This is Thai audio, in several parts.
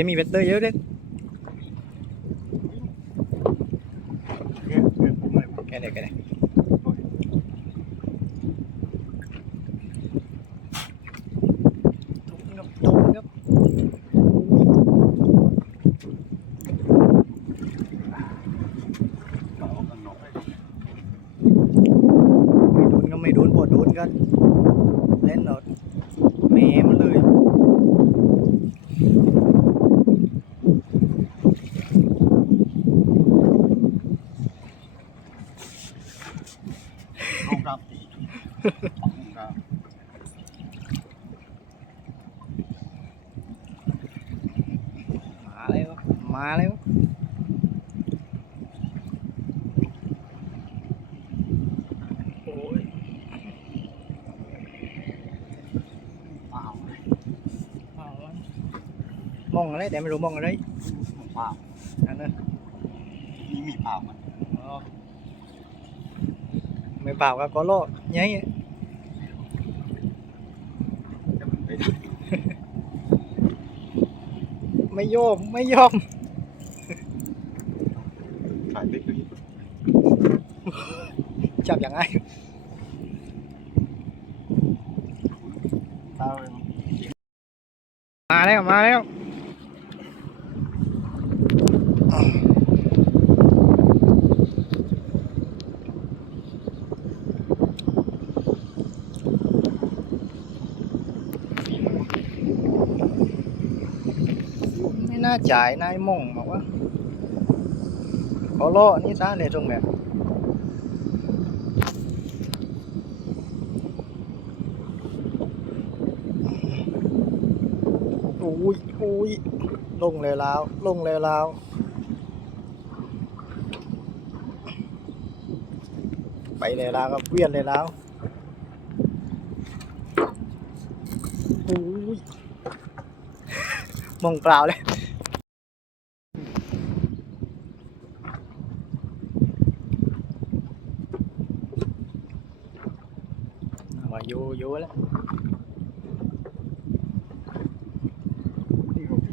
ยังมีเวทเตอร์เยอะเลยเก็บเลยแค่ไหนแค่ไหนทุกเอาข้างนอกให้ไม่โดนก็ไม่โดนพอโดนกันเล่นหนดแหม่มันเลย ลงรับอีกขอบคุณครับมาแล้วมาแล้วโอ้ยเปล่าเอาวะมองอะไรแต่ไม่รู้มองอะไรเปล่าอันนั้นนี่มีเปล่ามันอ๋อ ไม่เปล่าก็ก็โลดยัยจะมันเป็นไม่ยอมไม่ยอมขายเล็กเลยจับอย่างไงมาแล้ว มาแล้ว ไม่น่าจ่ายนายมงบอกว่าขอโลนี่ซะเลยตรงแบบอุ้ยอุ้ยลงเลยแล้ว ลงเลยแล้วไปเลยแล้วครับเวียนเลยแล้วอุ้ยมองเปล่าเลย ว่าอยู่อยู่แล้ว นี่เขาดี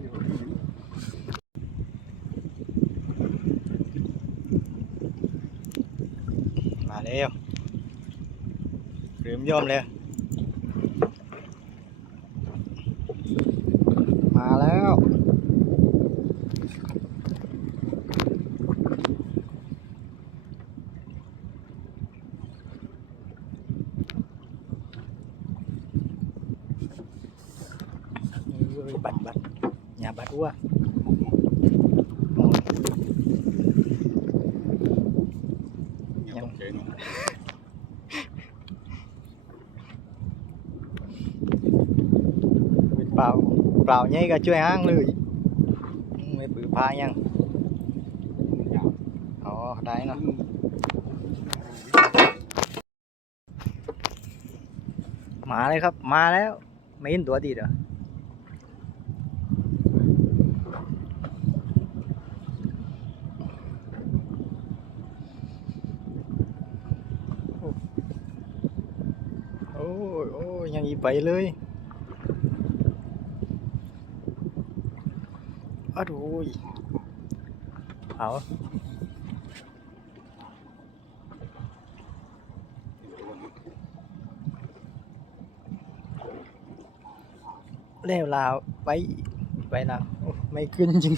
นี่เขาดี มาแล้วเริ่มย่อมเลยมาแล้วเอ้ย บัดบัดอย่าบัดอ้วโอ้ยอย่าตกใจเนาะเปล่าเปล่า nhây cả chơi hang lười ไม่ปือพายังอย่าอ๋อได้เนาะมาเลยครับ มาแล้วไม่เห็นตัวดีเด้อโอ้ยโอ้ยยังอี ไปเลยอ้าวโอ้ยเอาเร็วลาวไปไปลาวไม่ขึ้นจริง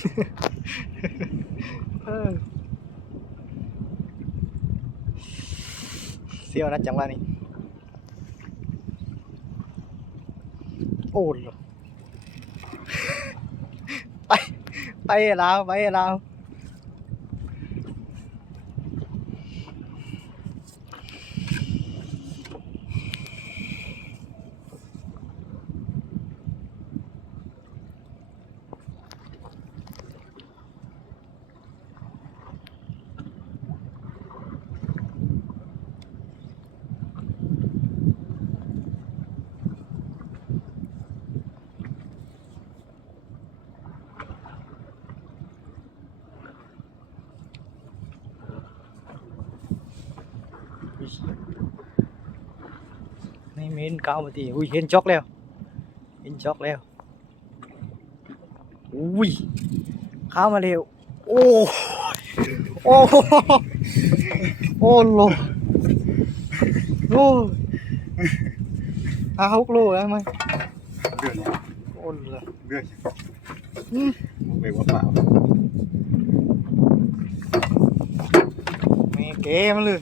เสียวนะจังหวะนี้ โอ้โหไป ไปลาวไปลา นี่เมนเก้ามาตีอุ้ยเห็นช็อกแล้ว เห็นช็อกแล้ว อุ้ยเข้ามาเร็ว โอ้โอ้โอ้โลโอ้ห้าหกโลแล้วไหมเรื่องนี้โอ้เลยเรื่องอืมเบว่าเปล่าไม่เก๋มันเลย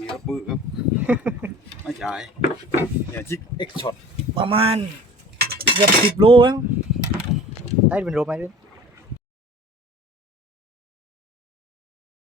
มีระปื้ครับ ไม่จ่ายเนี่ยชิคเอ็กช็อตประมาณเกือบสิบโลแล้วได้เป็นโลไหมด้วย